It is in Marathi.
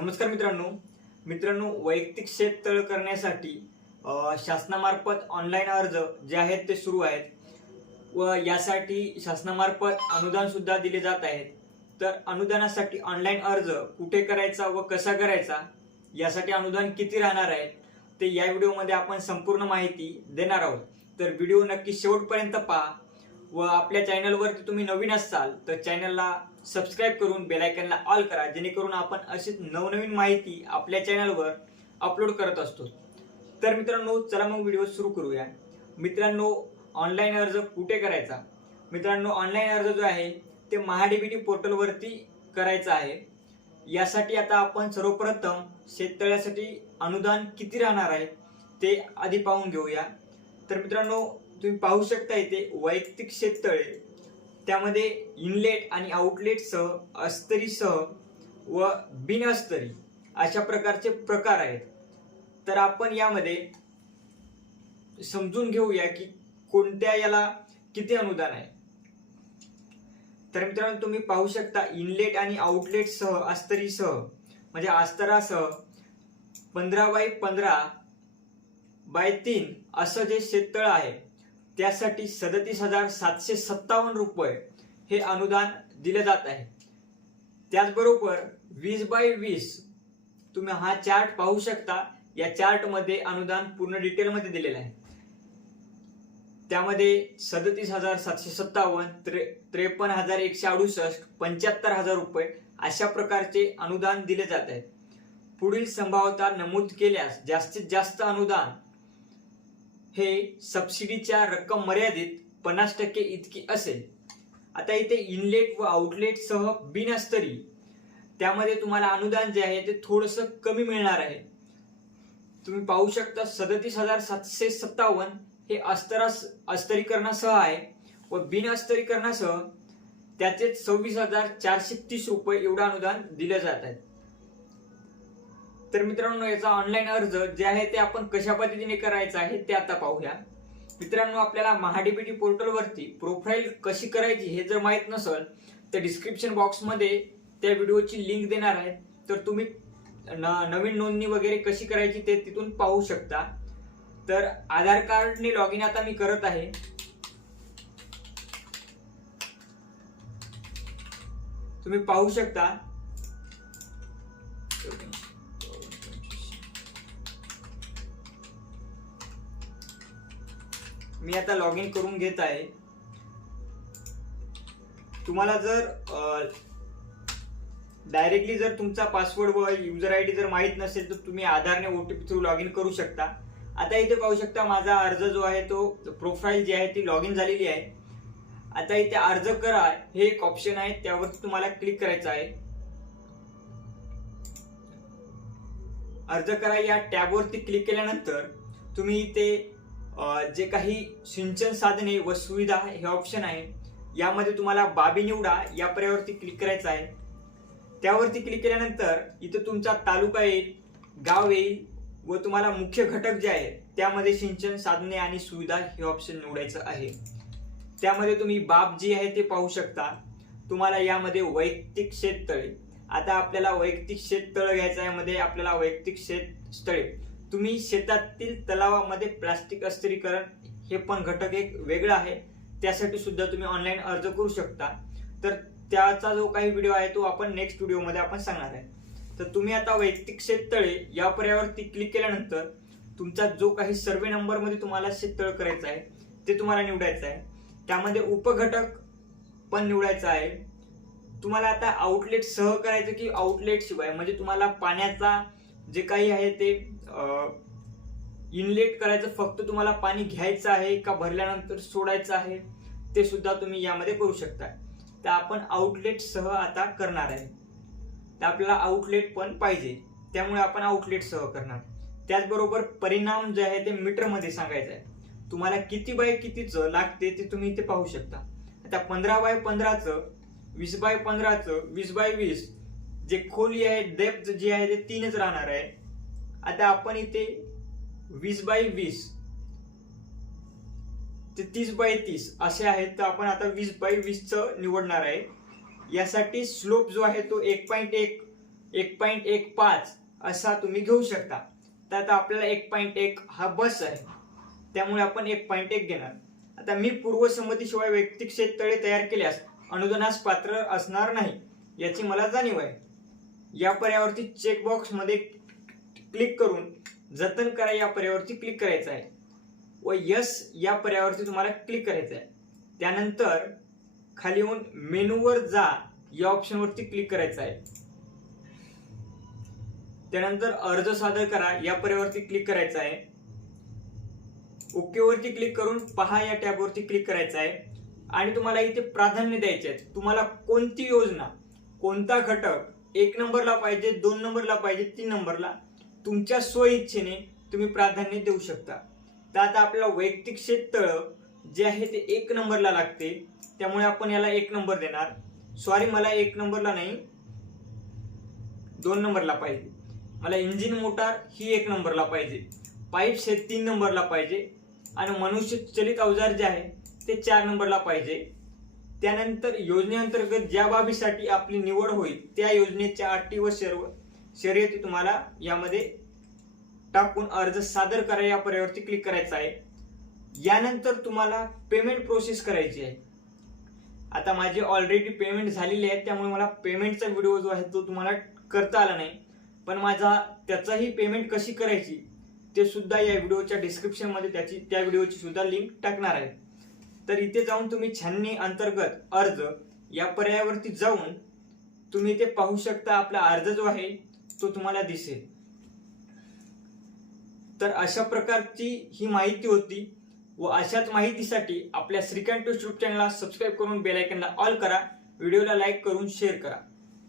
नमस्कार मित्रांनो. मित्रांनो वैयक्तिक शेततळ करण्यासाठी शासनामार्फत ऑनलाईन अर्ज जे आहेत ते सुरू आहेत. व यासाठी शासनामार्फत अनुदानसुद्धा दिले जात आहेत. तर अनुदानासाठी ऑनलाईन अर्ज कुठे करायचा व कसा करायचा यासाठी अनुदान किती राहणार आहे ते या व्हिडिओमध्ये आपण संपूर्ण माहिती देणार आहोत. तर व्हिडिओ नक्की शेवटपर्यंत पहा. व आपल्या चॅनलवरती तुम्ही नवीन असाल तर चॅनलला सबस्क्राईब करून बेलायकनला ऑल करा जेणेकरून आपण अशीच नवनवीन माहिती आपल्या चॅनलवर अपलोड करत असतो. तर मित्रांनो चला मग व्हिडिओ सुरू करूया. मित्रांनो ऑनलाईन अर्ज कुठे करायचा? मित्रांनो ऑनलाईन अर्ज जो आहे ते महाडीबीटी पोर्टलवरती करायचा आहे. यासाठी आता आपण सर्वप्रथम शेततळ्यासाठी अनुदान किती राहणार आहे ते आधी पाहून घेऊया. तर मित्रांनो तुम्ही पाहू शकता इथे वैयक्तिक शेततळे. त्यामध्ये इनलेट आणि आउटलेटसह अस्तरीसह व बिन अस्तरी अशा प्रकारचे प्रकार आहेत. तर आपण यामध्ये समजून घेऊया की कोणत्या याला किती अनुदान आहे. तर मित्रांनो तुम्ही पाहू शकता इनलेट आणि आउटलेटसह अस्तरीसह म्हणजे अस्तरासह पंधरा बाय पंधरा बाय तीन असं जे शेततळ आहे त्यासाठी सदतीस हजार सातशे सत्तावन्न रुपये हे अनुदान दिलं जात आहे. त्याचबरोबर वीस बाय वीस तुम्ही हा चार्ट पाहू शकता. या चार्टमध्ये अनुदान पूर्ण डिटेलमध्ये दिलेलं आहे. त्यामध्ये सदतीस हजार सातशे सत्तावन्न त्रे त्रेपन्न हजार एकशे अडुसष्ट पंच्याहत्तर हजार रुपये अशा प्रकारचे अनुदान दिले जात आहे. पुढील संभाव्यता नमूद केल्यास जास्तीत जास्त अनुदान हे सबसिडीच्या रक्कम मर्यादित पन्नास टक्के इतकी असेल. आता इथे इनलेट व आउटलेट सह बिनअस्तरी त्यामध्ये तुम्हाला अनुदान जे आहे ते थोडंसं कमी मिळणार आहे. तुम्ही पाहू शकता सदतीस हजार सातशे सत्तावन्न हे अस्तरास अस्तरीकरणासह आहे व बिनअस्तरीकरणासह त्याचे सव्वीस हजार चारशे तीस रुपये एवढं अनुदान दिलं जात आहे. तर मित्रांनो याचा ऑनलाईन अर्ज जे आहे ते आपण कशा पद्धतीने करायचं आहे ते आता पाहूया. मित्रांनो आपल्याला महाडीबीटी पोर्टलवरती प्रोफाईल कशी करायची हे जर माहीत नसेल तर डिस्क्रिप्शन बॉक्समध्ये त्या व्हिडिओची लिंक देणार आहे. तर तुम्ही न- नवीन नोंदणी वगैरे कशी करायची ते तिथून पाहू शकता. तर आधार कार्डने लॉग इन आता मी करत आहे. तुम्ही पाहू शकता. मी आता लॉग इन करून घेत आहे. तुम्हाला जर डायरेक्टली जर तुमचा पासवर्ड व युजर आय डी जर माहीत नसेल तर तुम्ही आधारने O T P through log in करू शकता. आता इथे पाहू शकता माझा अर्ज जो आहे तो प्रोफाईल जी आहे ती लॉग इन झालेली आहे. आता इथे अर्ज करा हे एक ऑप्शन आहे त्यावरती तुम्हाला क्लिक करायचं आहे. अर्ज करा या टॅबवरती क्लिक केल्यानंतर तुम्ही इथे जे काही सिंचन साधने व सुविधा हे ऑप्शन आहे. यामध्ये तुम्हाला बाबी निवडा या पर्यावरती क्लिक करायचं आहे. त्यावरती क्लिक केल्यानंतर इथं तुमचा तालुका येईल गाव येईल व तुम्हाला मुख्य घटक जे आहे त्यामध्ये सिंचन साधने आणि सुविधा हे ऑप्शन निवडायचं आहे. त्यामध्ये तुम्ही बाब जी आहे ते पाहू शकता. तुम्हाला यामध्ये वैयक्तिक शेततळे. आता आपल्याला वैयक्तिक शेततळ घ्यायचं यामध्ये आपल्याला वैयक्तिक शेतस्थळे तुम्ही शेतातील तलावामध्ये प्लास्टिक अस्त्रीकरण हे पण घटक एक वेगळं आहे. त्यासाठी सुद्धा तुम्ही ऑनलाईन अर्ज करू शकता. तर त्याचा जो काही व्हिडिओ आहे तो आपण नेक्स्ट व्हिडिओमध्ये आपण सांगणार आहे. तर तुम्ही आता वैयक्तिक शेततळे या पर्यावरती क्लिक केल्यानंतर तुमचा जो काही सर्वे नंबरमध्ये तुम्हाला शेततळ करायचं आहे ते तुम्हाला निवडायचं आहे. त्यामध्ये उपघटक पण निवडायचा आहे. तुम्हाला आता आउटलेट सह करायचं की आउटलेट शिवाय? म्हणजे तुम्हाला पाण्याचा जे काही आहे ते इनलेट करायचं फक्त तुम्हाला पाणी घ्यायचं आहे का भरल्यानंतर सोडायचं आहे ते सुद्धा तुम्ही यामध्ये करू शकता. तर आपण आउटलेटसह आता करणार आहे. तर आपल्याला आउटलेट पण पाहिजे. त्यामुळे आपण आउटलेटसह करणार. त्याचबरोबर परिणाम जे आहे ते मीटरमध्ये सांगायचं आहे. तुम्हाला किती बाय कितीचं लागते ते तुम्ही इथे पाहू शकता. आता पंधरा बाय पंधराचं वीस बाय पंधराचं वीस बाय वीस जे खोली आहे डेप्थ जी आहे ते तीनच राहणार आहे. आता आपण इथे वीस बाय वीस ते तीस बाय तीस असे आहेत तर आपण आता वीस बाय वीसचं निवडणार आहे. यासाठी स्लोप जो आहे तो एक पॉईंट एक एक पॉईंट एक पाच असा तुम्ही घेऊ शकता. तर आता आपल्याला एक पॉईंट एक हा बस आहे. त्यामुळे आपण एक पॉईंट एक घेणार. आता मी पूर्वसंमतीशिवाय वैयक्तिक शेततळे तयार केल्यास अनुदानास पात्र असणार नाही याची मला जाणीव आहे. या पर्यावरती चेकबॉक्समध्ये क्लिक करून जतन करा या पर्यावरती क्लिक करायचं आहे. व यस या पर्यावरती तुम्हाला क्लिक करायचं आहे. त्यानंतर खाली येऊन मेनूवर जा या ऑप्शनवरती क्लिक करायचं आहे. त्यानंतर अर्ज सादर करा या पर्यावरती क्लिक करायचं आहे. ओकेवरती क्लिक करून पहा या टॅबवरती क्लिक करायचं आहे. आणि तुम्हाला इथे प्राधान्य द्यायचे आहे तुम्हाला कोणती योजना कोणता घटक एक नंबरला पाहिजे दोन नंबरला पाहिजे तीन नंबरला तुमच्या स्वइच्छेने तुम्ही प्राधान्य देऊ शकता. तर आता आपल्याला वैयक्तिक शेततळ जे आहे ते एक नंबरला लागते. त्यामुळे आपण याला एक नंबर देणार. सॉरी मला एक नंबरला नाही. दोन नंबरला पाहिजे. मला इंजिन मोटार ही एक नंबरला पाहिजे. पाईप्स हे तीन नंबरला पाहिजे. आणि मनुष्य चलित अवजार जे आहे ते चार नंबरला पाहिजे. त्यानंतर योजनेअंतर्गत ज्या बाबीसाठी आपली निवड होईल त्या योजनेच्या अटी व सर्व शर्यती तुम्हाला यामध्ये टाकून अर्ज सादर करा या पर्यावरती क्लिक करायचा आहे. यानंतर तुम्हाला पेमेंट प्रोसेस करायची आहे. आता माझे ऑलरेडी पेमेंट झालेली आहे त्यामुळे मला पेमेंटचा व्हिडिओ जो आहे तो तुम्हाला करता आला नाही. पण माझा त्याचाही पेमेंट कशी करायची ते सुद्धा या व्हिडिओच्या डिस्क्रिप्शनमध्ये त्याची त्या व्हिडिओची सुद्धा लिंक टाकणार आहे. तर इथे जाऊन तुम्ही छाननी अंतर्गत अर्ज या पर्यायावरती जाऊन तुम्ही ते पाहू शकता आपला अर्ज जो आहे तो तुम्हाला दिसेल. तर अशा प्रकारची ही माहिती होती व अशाच माहितीसाठी आपल्या श्रीकांत युट्यूब चॅनलला सबस्क्राईब करून बेलायकनला ऑल करा. व्हिडिओला लाईक करून शेअर करा.